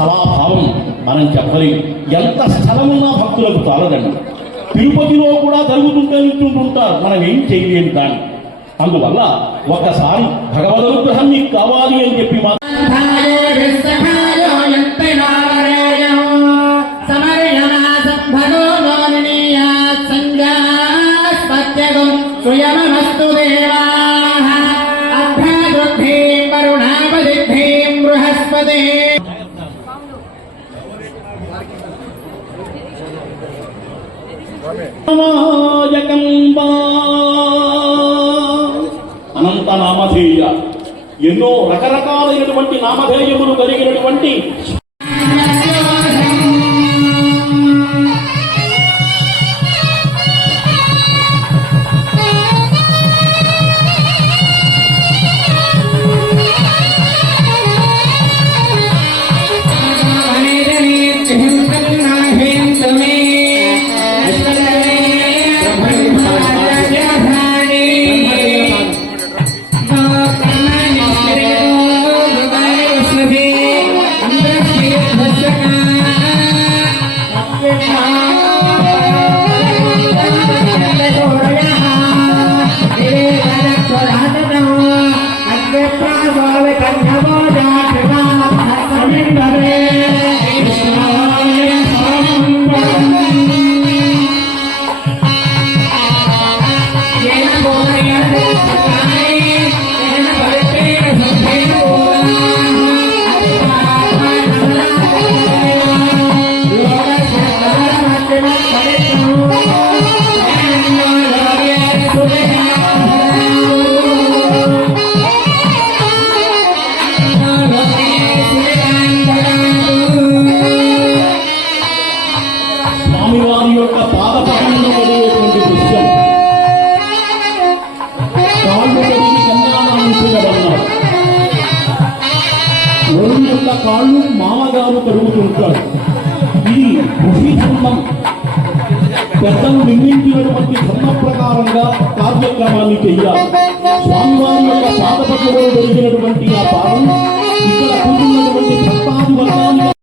స్థలాభావం మనం చెప్పలేము ఎంత స్థలమున్నా భక్తులకు తాలదండి తిరుపతిలో కూడా జరుగుతుంటే వింటుంటుంటారు మనం ఏం చేయలేము దాన్ని. అందువల్ల ఒకసారి భగవద్ అనుగ్రహం మీకు కావాలి అని చెప్పి మా స్వయమస్తు దేవా అభ్రాదుర్భీం అనంత నామధేయ. ఎన్నో రకరకాలైనటువంటి నామధేయములు కలిగినటువంటి స్వామివారి చేయబడినారు కాళ్ళు మామగారు కడుగుతుంటాడు ఇది ఋషి ధర్మం పెద్దలు నిర్మించినటువంటి ధర్మ ప్రకారంగా కార్యక్రమాన్ని చెయ్యాలి స్వామివారి యొక్క పాదపక్షలో జరిగినటువంటి ఆ పాదం ఇక్కడ కూర్చున్నటువంటి భక్తాది వర్గాలు